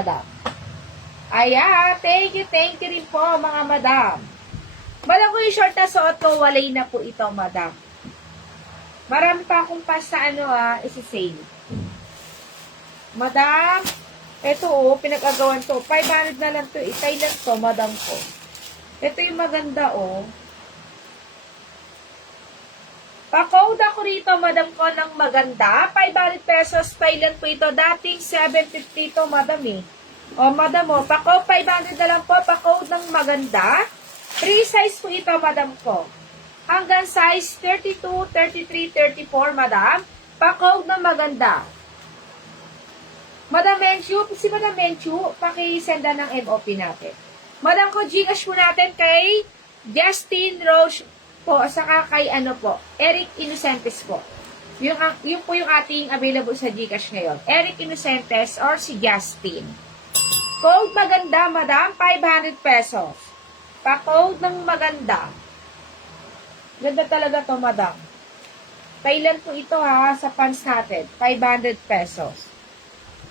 madam. Ayan, thank you rin po mga madam. Madam ko yung short na suot ko, walay na po ito, madam. Marami pa akong sa isi-sale. Madam, ito pinag-agawan to. 500 na lang to. Thailand to, madam ko. Ito yung maganda, Pa-code ako rito, madam ko, ng maganda. 500 pesos, Thailand po ito. Dating 750 to, madam madam pa-code 500 na lang po. Pa-code ng maganda. Free size po ito, madam ko. Hanggang size 32, 33, 34, madam. Pa-code ng maganda. Madam Menchu, si Madam Menchu, pakisenda ng MOP natin. Madam ko, Gcash po natin kay Justin Roche po, saka kay Eric Innocentes po. Yung po yung ating available sa Gcash ngayon. Eric Innocentes or si Justin. Code maganda, madam, 500 pesos. Pa-code ng maganda. Ganda talaga to, madam. Thailand po ito sa pants natin. 500 pesos.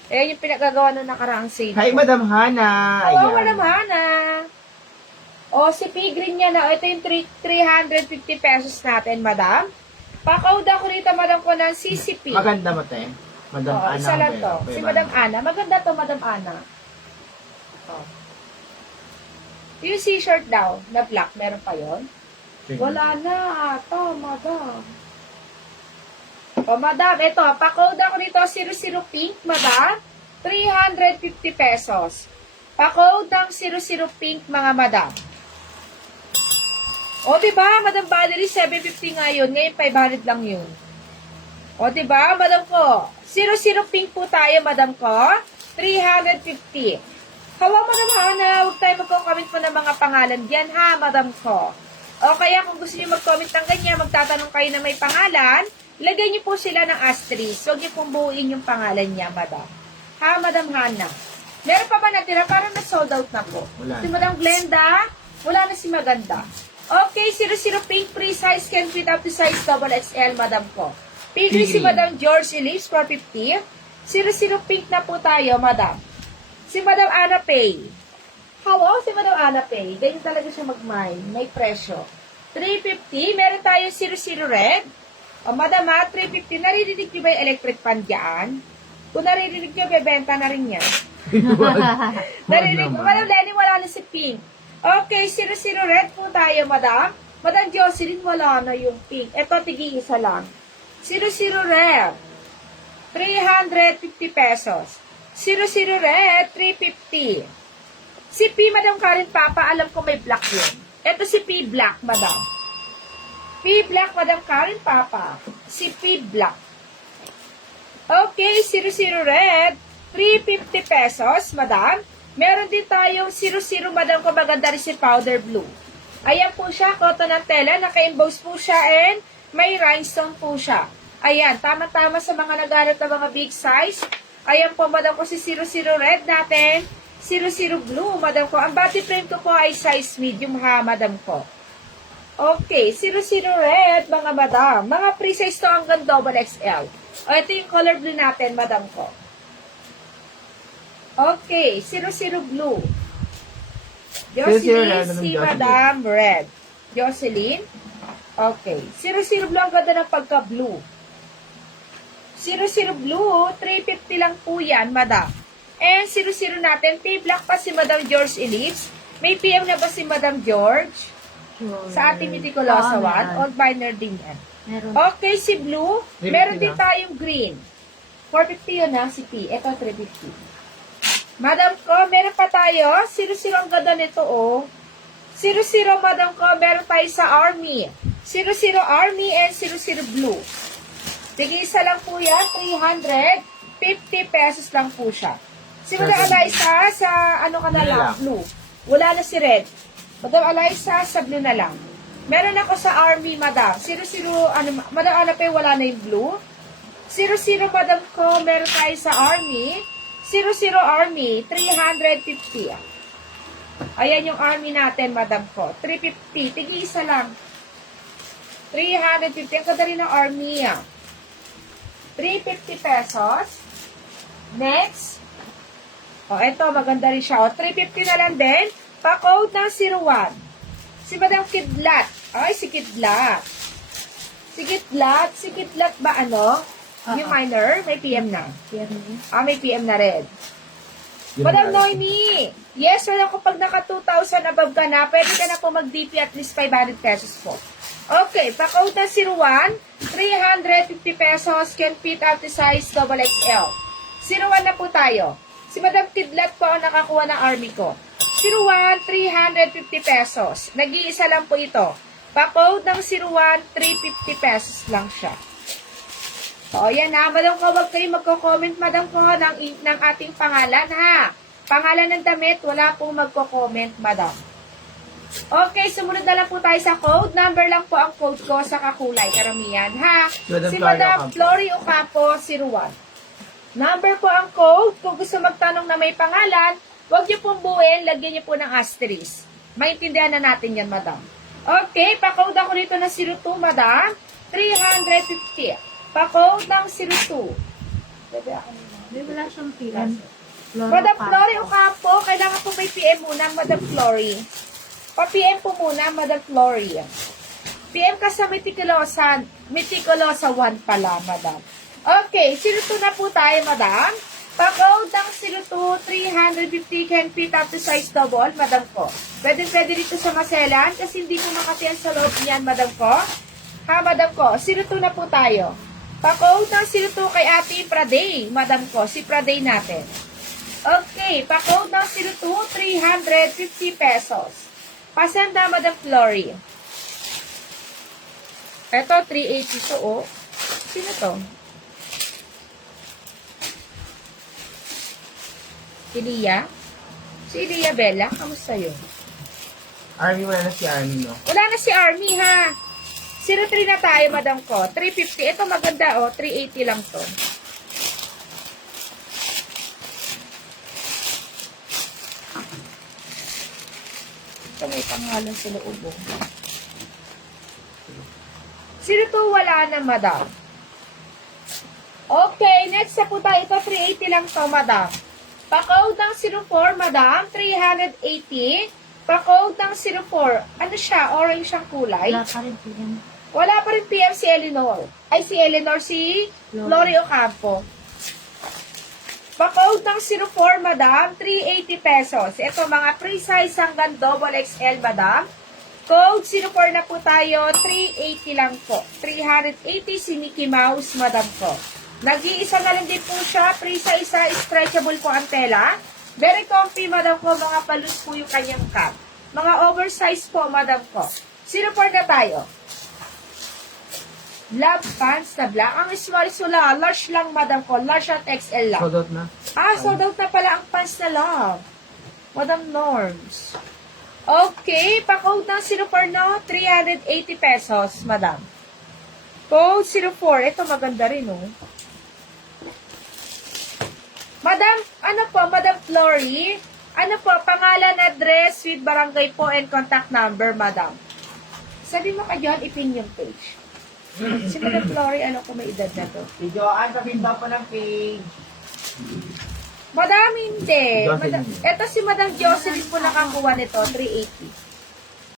Ayan yung pinagagawa ng nakaraang sale. Hi, Madam Hana. Oo, Madam Hana. Si P-Green niya na. Ito yung 350 pesos natin, madam. Pa-code ako rito, madam ko, ng CCP. Maganda mo, te. Madam Ana. Isa lang to. Si Madam Ana. Maganda to, Madam Ana. Yung C-shirt daw, na black, meron pa yon? Wala na ata, madam. Madam, ito, pa-code ako dito, 00 pink, madam. 350 pesos. Pa-code ng 00 pink, mga madam. Diba, Madam Valerie, 750 ngayon. Ngayon, 500 lang yun. Diba, madam ko? 00 pink po tayo, madam ko. 350. Hawa, Madam Hana, huwag tayo mag-comment po ng mga pangalan diyan, ha, madam ko. O kaya kung gusto niyo mag-comment ng ganyan, magtatanong kayo na may pangalan, lagay niyo po sila ng asterisk. Huwag niyo pong buuin yung pangalan niya, madam. Ha, Madam Hana? Meron pa ba natira? Parang na-sold out na po. Wala. Si Madam Glenda, wala na si Maganda. Okay, 00 pink, free size, can fit up to size XXL, madam ko. Pigri si Madam George Elise, 450. 00 pink na po tayo, madam. Si Madam Ana Pay. Hello, si Madam Ana Pay. Ganyan talaga siya mag-mine. May presyo. 350. Meron tayong 00 red. Madam, 350. Naririnig niyo ba yung electric fan dyan? Kung naririnig niyo, bebenta na rin yan. Naririnig mo. Madam Lenny, wala na si pink. Okay, 00 red po tayo, madam. Madam Jocelyn, wala na yung pink. Ito, tig-iisa lang. 00 red. 350 pesos. 00 red, 350. Si P, Madam Karen Papa, alam ko may black yun. Ito si P black, madam. P black, Madam Karen Papa. Si P black. Okay, 00 red, 350 pesos, madam. Meron din tayong 00, madam ko, maganda rin si powder blue. Ayan po siya, cotton ng tela, naka-emboss po siya, and may rhinestone po siya. Ayan, tama-tama sa mga naghanap ng mga big size. Ayan po, madam ko, si 00 red natin. 00 blue, madam ko. Ang body frame ko po ay size medium, ha, madam ko. Okay, 00 red, mga madam. Mga free size to hanggang XXL. Ito yung color blue natin, madam ko. Okay, 00 blue. Jocelyn, si Madam Red. Jocelyn. Okay, 00 blue, ang ganda ng pagka-blue. 00 blue, 350 lang po yan, madam. And 00 natin, P-black pa si Madam George Elise. May PM na ba si Madam George? Sa ating meticulosa one. Old binary din yan. Okay, si blue. Meron din tayong green. 450 yun si P. Ito, 350. Madam ko, meron pa tayo. 00 ang ganda nito, 00, madam ko, meron tayo sa Army. 00 Army and 00 blue. Tig-isa lang po yan, 350 pesos lang po siya. Si Madam Eliza, sa ano ka na lang, blue. Wala na si red. Madam Eliza, sa blue na lang. Meron ako sa Army, madam. 00, Madam Anape, wala na yung blue. 00, madam ko, meron tayo sa Army. 00 Army, 350. Ayan yung Army natin, madam ko. 350, tig-isa lang. 350, ang ganda rin ng Army, 350 pesos. Next, O, eto, maganda rin siya. O, 350 na lang din. Pa-code ng 01. Si Madam Kidlat. Ay, si Kidlat. Si Kidlat ba ano? Yung minor, may PM na. May PM na rin. Madam Noemi. Yes, madam, kapag naka 2,000 above ka na, pwede ka na po mag-DP at least 500 pesos po. Okay, pa-code ng 01, 350 pesos, can fit up to size XXL. 01 na po tayo. Si Madam Kidlat po ang nakakuha ng army ko. 01, 350 pesos. Nag-iisa lang po ito. Pa-code ng 01, 350 pesos lang siya. So, yan ha. Madam ko, wag kayo magko-comment, madam ko, ng ating pangalan, ha. Pangalan ng damit, wala pong magko-comment, madam. Okay, sumunod na lang po tayo sa code. Number lang po ang code ko sa kakulay, karamihan, ha. Si Madam Flory Ocampo, 01. Number po ang code. Kung gusto magtanong na may pangalan, wag niyo pong buuin, lagyan niyo po ng asterisk. Maintindihan na natin yan, madam. Okay, pa-code ako dito na 02, madam. 350. Pa-code ng 02. Bebe ako nila. May wala siyang PM. Madam Flory Ocampo, kailangan po may PM muna, Madam Flory. Pa-PM po muna, Madam Flory. PM ka sa Meticulosa 1 pala, madam. Okay, 02 na po tayo, madam. Pa-code ng 02, 350 can fit up to size double, madam ko. Pwede dito sa maselan kasi hindi po makatiyan sa loob niyan, madam ko. Ha, madam ko, 02 na po tayo. Pa-code ng 02 kay Ate Praday, madam ko, si Praday natin. Okay, pa-code ng 02, 350 pesos. Pasenda, Madam Flory. Ito, 380 to, oh. Sino to? Ilia? Si Ilia Bella, kamusta yun? Army, wala na si Army, no? Wala na si Army, ha? 03 na tayo, madam ko. 350. Ito maganda, oh. 380 lang to. Ito may pangalan sa loob. 02 wala na, madam. Okay, next na po tayo. Ito, 380 lang to, madam. Pa-code ng 04, madam. 380. Pa-code ng 04. Ano siya? Orange siyang kulay. Wala pa rin PM. Wala pa rin PM si Eleanor. Ay, si Eleanor, si Flory Ocampo. Pa-code ng 04, madam, 380 pesos. Ito, mga pre-size hanggang XXL, madam. Code 04 na po tayo, 380 lang po. 380 si Mickey Mouse, madam ko. Nag-iisa na lang din po siya. Pre-size, stretchable po ang tela. Very comfy, madam ko. Mga palus po yung kanyang cap. Mga oversize po, madam ko. 04 na tayo. Love pants na black. Ang small wala. Large lang, madam ko. Large at XL lang. Sold out na? Sold out na pala ang pants na love. Madam Norms. Okay, pa-code ng 04 no? 380 pesos, madam. Code 04. Ito maganda rin, oh. Madam, ano po, Madam Flory? Ano po, pangalan, address, with barangay po, and contact number, madam. Sabi mo ka dyan, ipin yung page. Si Madam Flory, ano ko may edad na to? Si Joanne, sabihin ba po ng page? Madam, hindi. Jocelyn. Ito si Madam Jocelyn po nakakuha nito, 380.